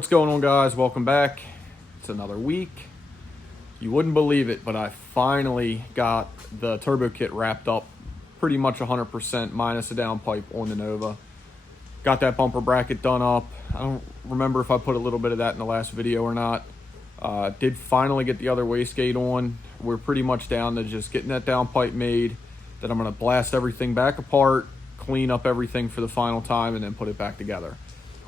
What's going on, guys? Welcome back. It's another week. You wouldn't believe it, but I finally got the turbo kit wrapped up pretty much 100% minus the downpipe on the Nova. Got that bumper bracket done up. I don't remember if I put a little bit of that in the last video or not. Did finally get the other wastegate on. We're pretty much down to just getting that downpipe made. Then I'm going to blast everything back apart, clean up everything for the final time, and then put it back together.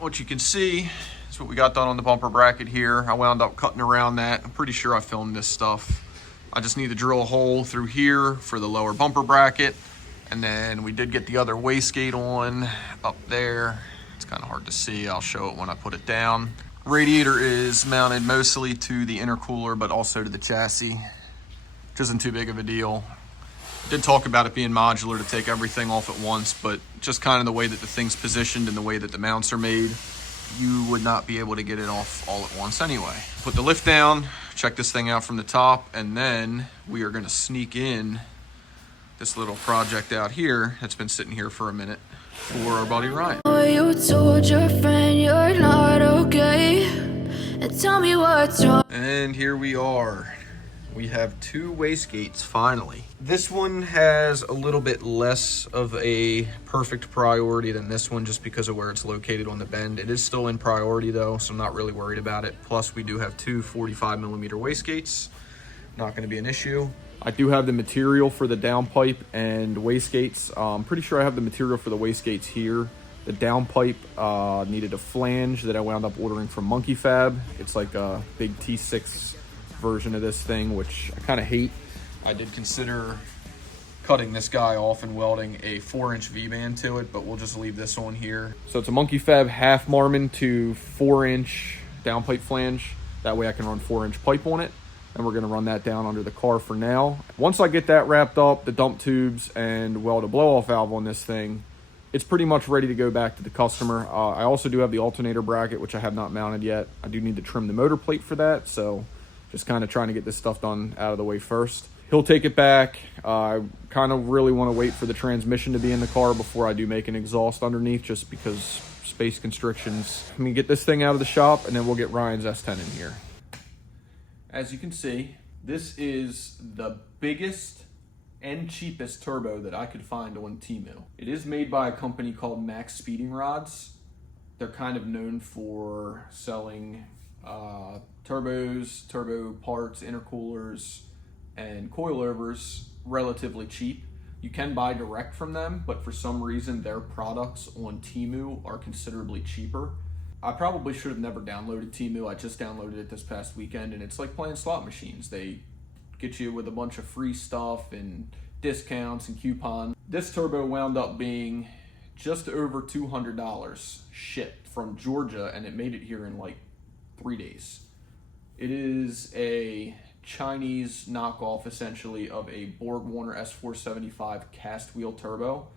What you can see is what we got done on the bumper bracket here. I wound up cutting around that. I'm pretty sure I filmed this stuff. I just need to drill a hole through here for the lower bumper bracket. And then we did get the other wastegate on up there. It's kind of hard to see. I'll show it when I put it down. Radiator is mounted mostly to the intercooler, but also to the chassis, which isn't too big of a deal. Did talk about it being modular to take everything off at once, but just kind of the way that the thing's positioned and the way that the mounts are made, you would not be able to get it off all at once anyway. Put the lift down, check this thing out from the top, and then we are going to sneak in this little project out here that's been sitting here for a minute for our buddy Ryan. You told your friend you're not okay, and tell me what's wrong. And here we are. We have two wastegates finally. This one has a little bit less of a perfect priority than this one just because of where it's located on the bend. It is still in priority though, so I'm not really worried about it. Plus we do have two 45mm wastegates. Not going to be an issue. I do have the material for the downpipe and wastegates. I'm pretty sure I have the material for the wastegates here. The downpipe needed a flange that I wound up ordering from Monkey Fab. It's like a big T6 version of this thing, which I kind of hate. I did consider cutting this guy off and welding a 4-inch V-band to it, but we'll just leave this on here. So it's a Monkey Fab half Marmon to 4-inch downpipe flange. That way I can run 4-inch pipe on it. And we're going to run that down under the car for now. Once I get that wrapped up, the dump tubes, and weld a blow-off valve on this thing, it's pretty much ready to go back to the customer. I also do have the alternator bracket, which I have not mounted yet. I do need to trim the motor plate for that, so just kind of trying to get this stuff done out of the way first. He'll take it back. I kind of really want to wait for the transmission to be in the car before I do make an exhaust underneath, just because space constrictions. Let me get this thing out of the shop, and then we'll get Ryan's S10 in here. As you can see, this is the biggest and cheapest turbo that I could find on Temu. It is made by a company called Max Speeding Rods. They're kind of known for selling turbos, turbo parts, intercoolers, and coilovers relatively cheap. You can buy direct from them, but for some reason their products on Temu are considerably cheaper. I probably should have never downloaded Temu. I just downloaded it this past weekend, and it's like playing slot machines. They get you with a bunch of free stuff and discounts and coupons. This turbo wound up being just over $200 shipped from Georgia, and it made it here in like 3 days. It is a Chinese knockoff, essentially, of a BorgWarner S475 cast wheel turbo.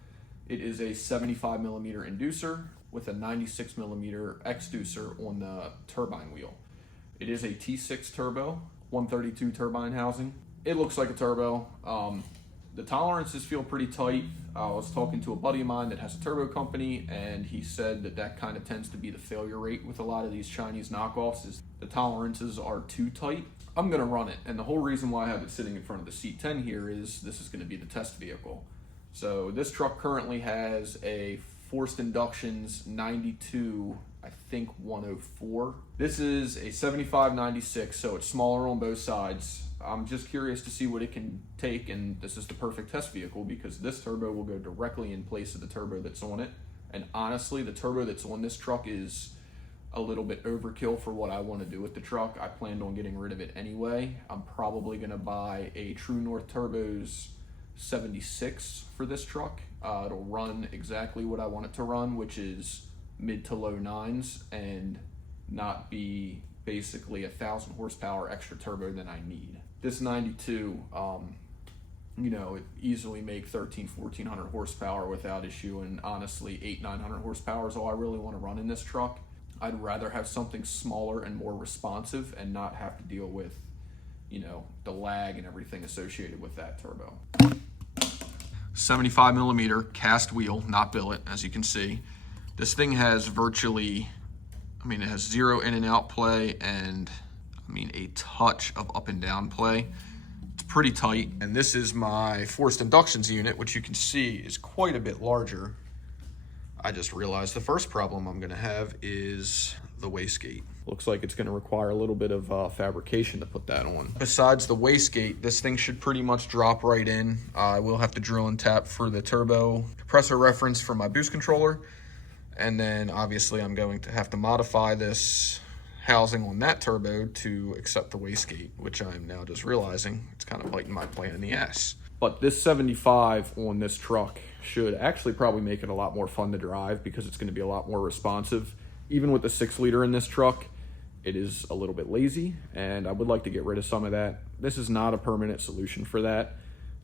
It is a 75mm inducer with a 96mm exducer on the turbine wheel. It is a T6 turbo, 132 turbine housing. It looks like a turbo. The tolerances feel pretty tight. I was talking to a buddy of mine that has a turbo company, and he said that that kind of tends to be the failure rate with a lot of these Chinese knockoffs, is the tolerances are too tight. I'm gonna run it, and the whole reason why I have it sitting in front of the C10 here is this is gonna be the test vehicle. So this truck currently has a forced inductions 92, I think 104. This is a 75/96, so it's smaller on both sides. I'm just curious to see what it can take, and this is the perfect test vehicle because this turbo will go directly in place of the turbo that's on it. And honestly, the turbo that's on this truck is a little bit overkill for what I want to do with the truck. I planned on getting rid of it anyway. I'm probably going to buy a True North Turbos 76 for this truck. It'll run exactly what I want it to run, which is mid to low 9s, and not be basically 1,000 horsepower extra turbo than I need. This 92, you know, it easily make 1,400 horsepower without issue, and honestly 800-900 horsepower is all I really want to run in this truck. I'd rather have something smaller and more responsive and not have to deal with, you know, the lag and everything associated with that turbo. 75mm cast wheel, not billet, as you can see. This thing has virtually I mean, it has 0 in and out play and, I mean, a touch of up and down play. It's pretty tight. And this is my forced inductions unit, which you can see is quite a bit larger. I just realized the first problem I'm gonna have is the wastegate. Looks like it's gonna require a little bit of fabrication to put that on. Besides the wastegate, this thing should pretty much drop right in. I will have to drill and tap for the turbo compressor reference for my boost controller. And then obviously I'm going to have to modify this housing on that turbo to accept the wastegate, which I'm now just realizing it's kind of biting my plan in the ass. But this 75 on this truck should actually probably make it a lot more fun to drive because it's going to be a lot more responsive. Even with the 6-liter in this truck, it is a little bit lazy, and I would like to get rid of some of that. This is not a permanent solution for that.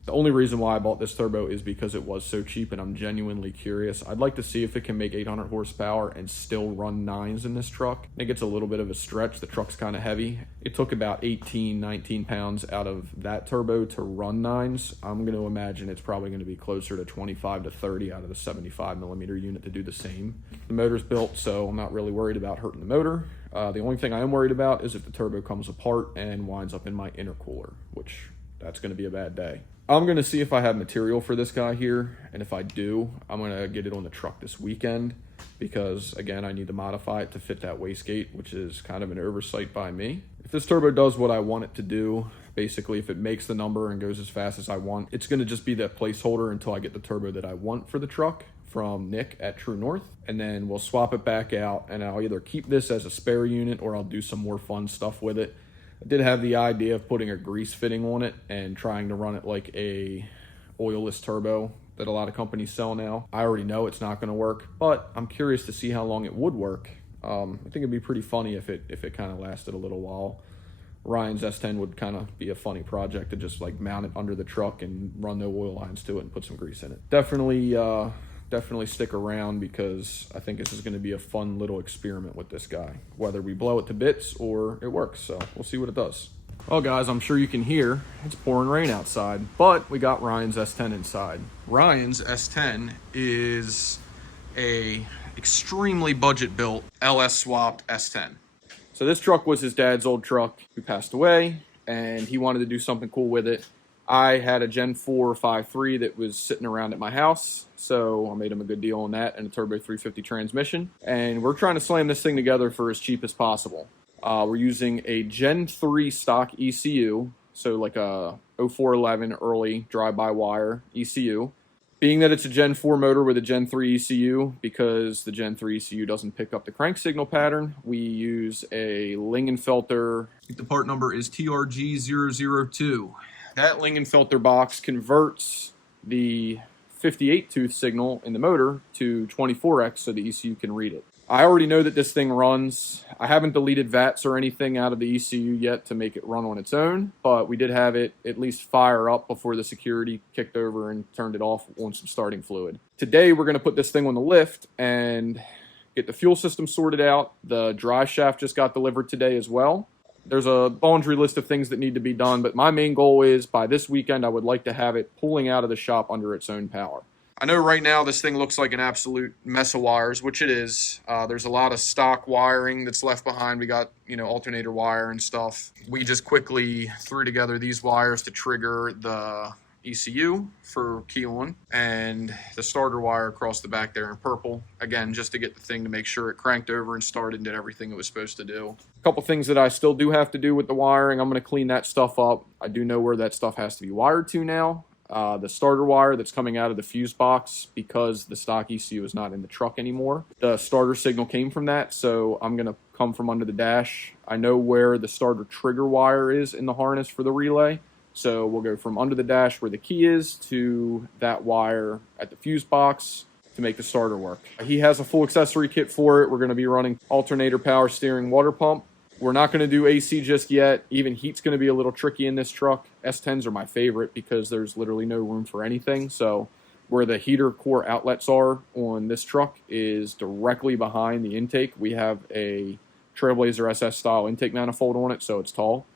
The only reason why I bought this turbo is because it was so cheap, and I'm genuinely curious. I'd like to see if it can make 800 horsepower and still run 9s in this truck. I think it's a little bit of a stretch. The truck's kind of heavy. It took about 18, 19 pounds out of that turbo to run 9s. I'm going to imagine it's probably going to be closer to 25 to 30 out of the 75 millimeter unit to do the same. The motor's built, so I'm not really worried about hurting the motor. The only thing I am worried about is if the turbo comes apart and winds up in my intercooler, which that's going to be a bad day. I'm going to see if I have material for this guy here, and if I do, I'm going to get it on the truck this weekend because, again, I need to modify it to fit that wastegate, which is kind of an oversight by me. If this turbo does what I want it to do, basically if it makes the number and goes as fast as I want, it's going to just be that placeholder until I get the turbo that I want for the truck from Nick at True North, and then we'll swap it back out, and I'll either keep this as a spare unit or I'll do some more fun stuff with it. I did have the idea of putting a grease fitting on it and trying to run it like a oilless turbo that a lot of companies sell now. I already know it's not going to work, but I'm curious to see how long it would work. I think it'd be pretty funny if it kind of lasted a little while. Ryan's S10 would kind of be a funny project to just like mount it under the truck and run no oil lines to it and put some grease in it. Definitely stick around because I think this is going to be a fun little experiment with this guy, whether we blow it to bits or it works. So we'll see what it does. Well, guys, I'm sure you can hear it's pouring rain outside, but we got Ryan's S10 inside. Ryan's S10 is a extremely budget built LS swapped S10. So this truck was his dad's old truck who passed away, and he wanted to do something cool with it. I had a Gen 4 5.3 that was sitting around at my house, so I made him a good deal on that and a turbo 350 transmission. And we're trying to slam this thing together for as cheap as possible. We're using a Gen 3 stock ECU, so like a 0411 early drive-by-wire ECU. Being that it's a Gen 4 motor with a Gen 3 ECU, because the Gen 3 ECU doesn't pick up the crank signal pattern, we use a Lingenfelter. I think the part number is TRG002. That Lingenfelter box converts the 58 tooth signal in the motor to 24x so the ECU can read it. I already know that this thing runs. I haven't deleted VATs or anything out of the ECU yet to make it run on its own, but we did have it at least fire up before the security kicked over and turned it off on some starting fluid. Today we're going to put this thing on the lift and get the fuel system sorted out. The dry shaft just got delivered today as well. There's a laundry list of things that need to be done, but my main goal is by this weekend I would like to have it pulling out of the shop under its own power. I know right now this thing looks like an absolute mess of wires, which it is. There's a lot of stock wiring that's left behind. We got, alternator wire and stuff. We just quickly threw together these wires to trigger the ECU for key on, and the starter wire across the back there in purple. Again, just to get the thing to make sure it cranked over and started and did everything it was supposed to do. A couple things that I still do have to do with the wiring. I'm going to clean that stuff up. I do know where that stuff has to be wired to now. The starter wire that's coming out of the fuse box, because the stock ECU is not in the truck anymore. The starter signal came from that, so I'm going to come from under the dash. I know where the starter trigger wire is in the harness for the relay, so we'll go from under the dash where the key is to that wire at the fuse box to make the starter work. He has a full accessory kit for it. We're going to be running alternator, power steering, water pump. We're not going to do AC just yet. Even heat's going to be a little tricky in this truck. S10s are my favorite because there's literally no room for anything. So where the heater core outlets are on this truck is directly behind the intake. We have a Trailblazer SS style intake manifold on it, so it's tall.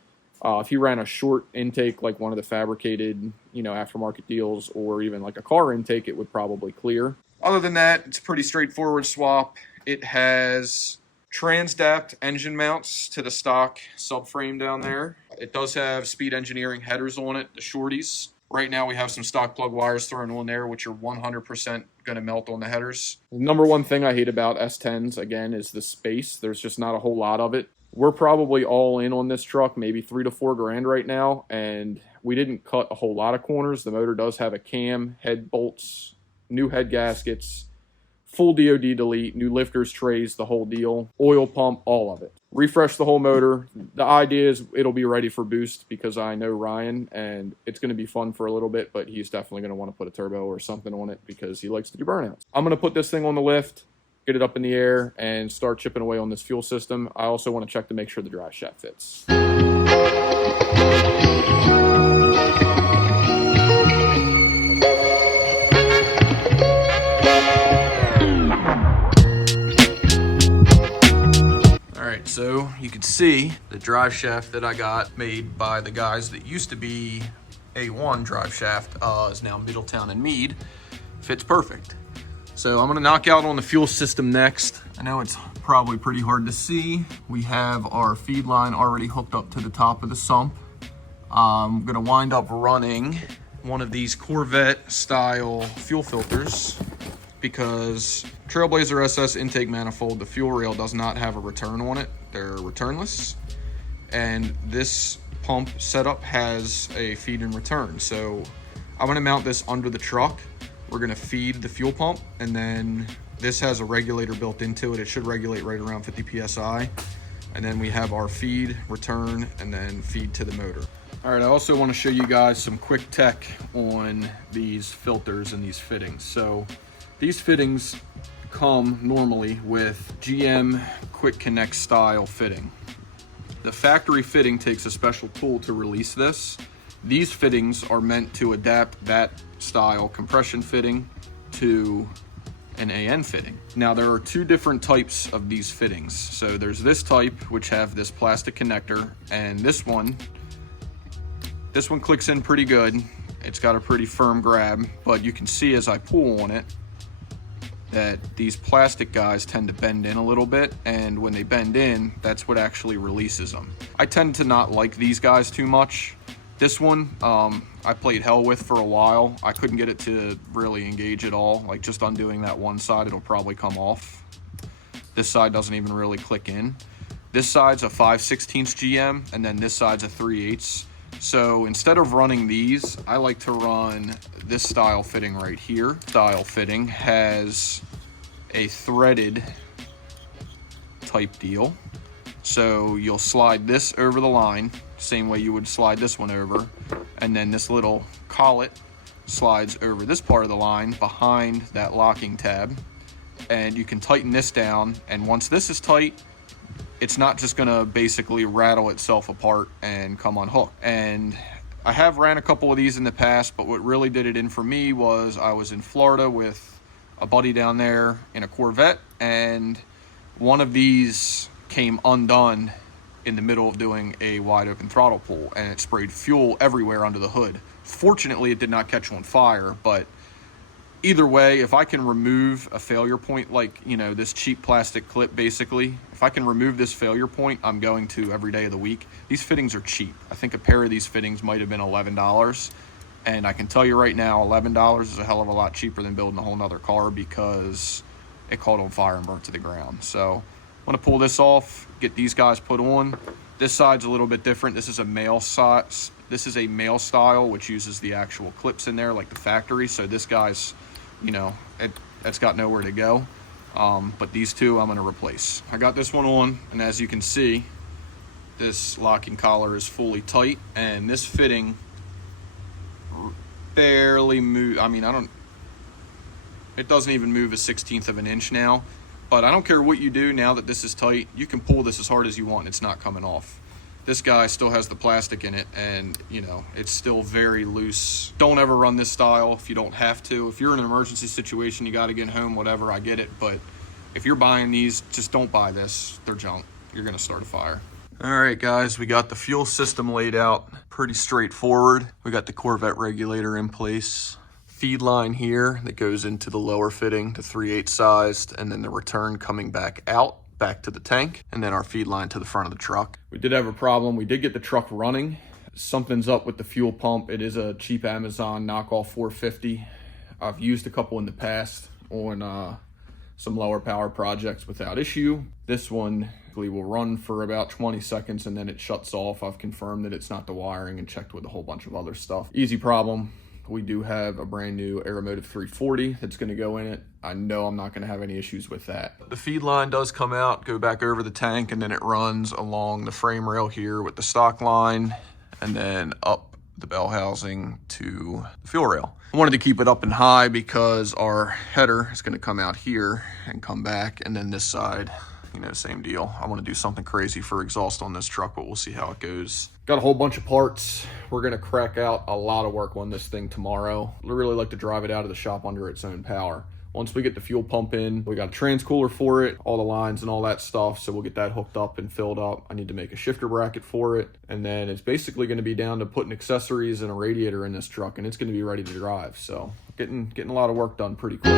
If you ran a short intake like one of the fabricated, aftermarket deals, or even like a car intake, it would probably clear. Other than that, it's a pretty straightforward swap. It has Transdapt engine mounts to the stock subframe down there. It does have Speed Engineering headers on it, the shorties. Right now we have some stock plug wires thrown on there, which are 100% going to melt on the headers. The number one thing I hate about S10s, again, is the space. There's just not a whole lot of it. We're probably all in on this truck, maybe $3 to $4 grand right now, and we didn't cut a whole lot of corners. The motor does have a cam, head bolts, new head gaskets, full DOD delete, new lifters, trays, the whole deal, oil pump, all of it. Refresh the whole motor. The idea is it'll be ready for boost because I know Ryan, and it's going to be fun for a little bit, but he's definitely going to want to put a turbo or something on it because he likes to do burnouts. I'm going to put this thing on the lift, get it up in the air, and start chipping away on this fuel system. I also want to check to make sure the drive shaft fits. So you can see the drive shaft that I got made by the guys that used to be A1 drive shaft is now Middletown and Meade. Fits perfect. So I'm gonna knock out on the fuel system next. I know it's probably pretty hard to see. We have our feed line already hooked up to the top of the sump. I'm gonna wind up running one of these Corvette style fuel filters because Trailblazer SS intake manifold, the fuel rail does not have a return on it. They're returnless. And this pump setup has a feed and return. So I'm gonna mount this under the truck. We're gonna feed the fuel pump, and then this has a regulator built into it. It should regulate right around 50 PSI. And then we have our feed, return, and then feed to the motor. All right, I also wanna show you guys some quick tech on these filters and these fittings. So these fittings come normally with GM Quick Connect style fitting. The factory fitting takes a special tool to release this. These fittings are meant to adapt that style compression fitting to an AN fitting. Now there are two different types of these fittings. So there's this type which have this plastic connector, and this one clicks in pretty good. It's got a pretty firm grab, but you can see as I pull on it that these plastic guys tend to bend in a little bit, and when they bend in, that's what actually releases them. I tend to not like these guys too much. This one, I played hell with for a while. I couldn't get it to really engage at all. Like just undoing that one side, it'll probably come off. This side doesn't even really click in. This side's a 5/16 GM, and then this side's a 3/8. So instead of running these, I like to run this style fitting right here. Style fitting has a threaded type deal. So you'll slide this over the line, same way you would slide this one over. And then this little collet slides over this part of the line behind that locking tab. And you can tighten this down. And once this is tight, it's not just gonna basically rattle itself apart and come unhooked. And I have ran a couple of these in the past, but what really did it in for me was I was in Florida with a buddy down there in a Corvette, and one of these came undone in the middle of doing a wide open throttle pull, and it sprayed fuel everywhere under the hood. Fortunately, it did not catch on fire, but either way, if I can remove a failure point, like, you know, this cheap plastic clip basically, if I can remove this failure point, I'm going to every day of the week. These fittings are cheap. I think a pair of these fittings might have been $11. And I can tell you right now, $11 is a hell of a lot cheaper than building a whole nother car because it caught on fire and burnt to the ground. So I'm gonna pull this off, get these guys put on. This side's a little bit different. This is a male size. This is a male style, which uses the actual clips in there like the factory. So this guy's, you know, it's got nowhere to go. But these two I'm gonna replace. I got this one on, and as you can see, this locking collar is fully tight, and this fitting barely move. I mean, it doesn't even move a 1/16 of an inch now, but I don't care what you do now that this is tight, you can pull this as hard as you want, it's not coming off. This guy still has the plastic in it, and you know, it's still very loose. Don't ever run this style if you don't have to. If you're in an emergency situation, you got to get home, whatever, I get it. But if you're buying these, just don't buy this. They're junk. You're gonna start a fire. All right, guys, we got the fuel system laid out. Pretty straightforward. We got the Corvette regulator in place. Feed line here that goes into the lower fitting, the 3/8 sized, and then the return coming back out. back to the tank, and then our feed line to the front of the truck. We did have a problem. We did get the truck running. Something's up with the fuel pump. It is a cheap Amazon knockoff 450. I've used a couple in the past on some lower power projects without issue. This one will run for about 20 seconds and then it shuts off. I've confirmed that it's not the wiring and checked with a whole bunch of other stuff. Easy problem. We do have a brand new Aeromotive 340 that's going to go in it. I know I'm not going to have any issues with that. The feed line does come out, go back over the tank, and then it runs along the frame rail here with the stock line and then up the bell housing to the fuel rail. I wanted to keep it up and high because our header is going to come out here and come back, and then this side, you know, same deal. I want to do something crazy for exhaust on this truck, but we'll see how it goes. Got a whole bunch of parts. We're going to crack out a lot of work on this thing tomorrow. I really like to drive it out of the shop under its own power. Once we get the fuel pump in, we got a transcooler for it, all the lines and all that stuff, so we'll get that hooked up and filled up. I need to make a shifter bracket for it, and then it's basically going to be down to putting accessories and a radiator in this truck, and it's going to be ready to drive. So getting a lot of work done pretty quick.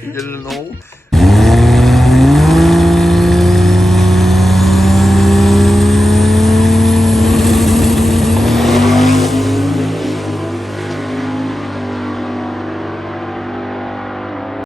Get it in the hole?